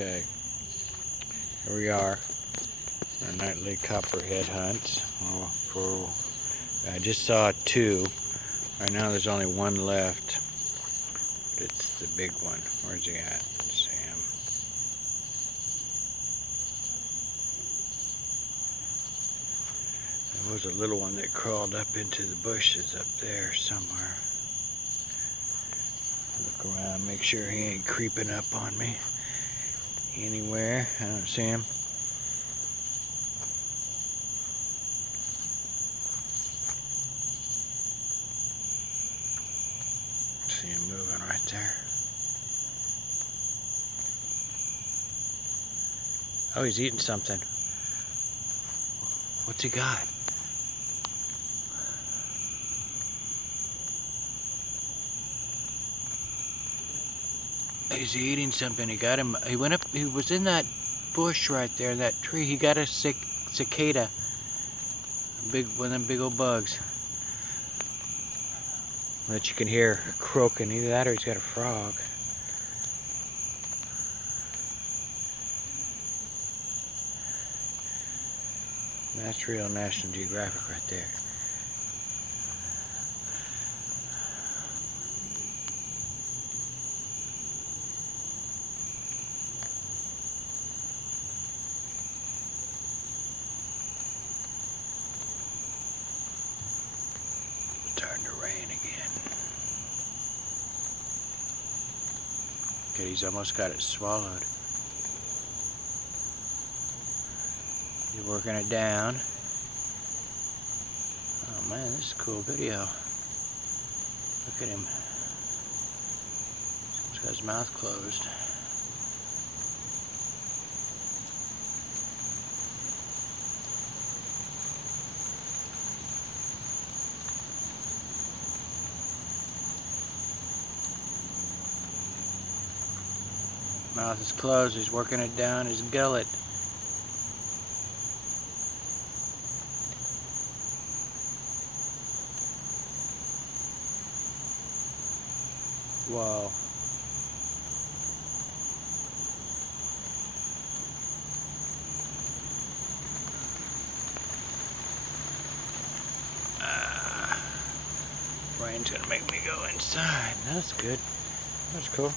Okay, here we are, our nightly copperhead hunt. I just saw two. Right now there's only one left, but it's the big one. Where's he at? Sam. There was a little one that crawled up into the bushes up there somewhere. Look around, make sure he ain't creeping up on me anywhere. I don't see him. See him moving right there. Oh, he's eating something. What's he got? He's eating something. He got him. He went up. He was in that bush right there, that tree. He got a cicada. One of them big old bugs that you can hear croaking. Either that or he's got a frog. That's real National Geographic right there. Starting to rain again. Okay, he's almost got it swallowed. He's working it down. Oh man, this is a cool video. Look at him. He's got his mouth closed. Mouth is closed. He's working it down his gullet. Whoa. Rain's gonna make me go inside. That's good. That's cool.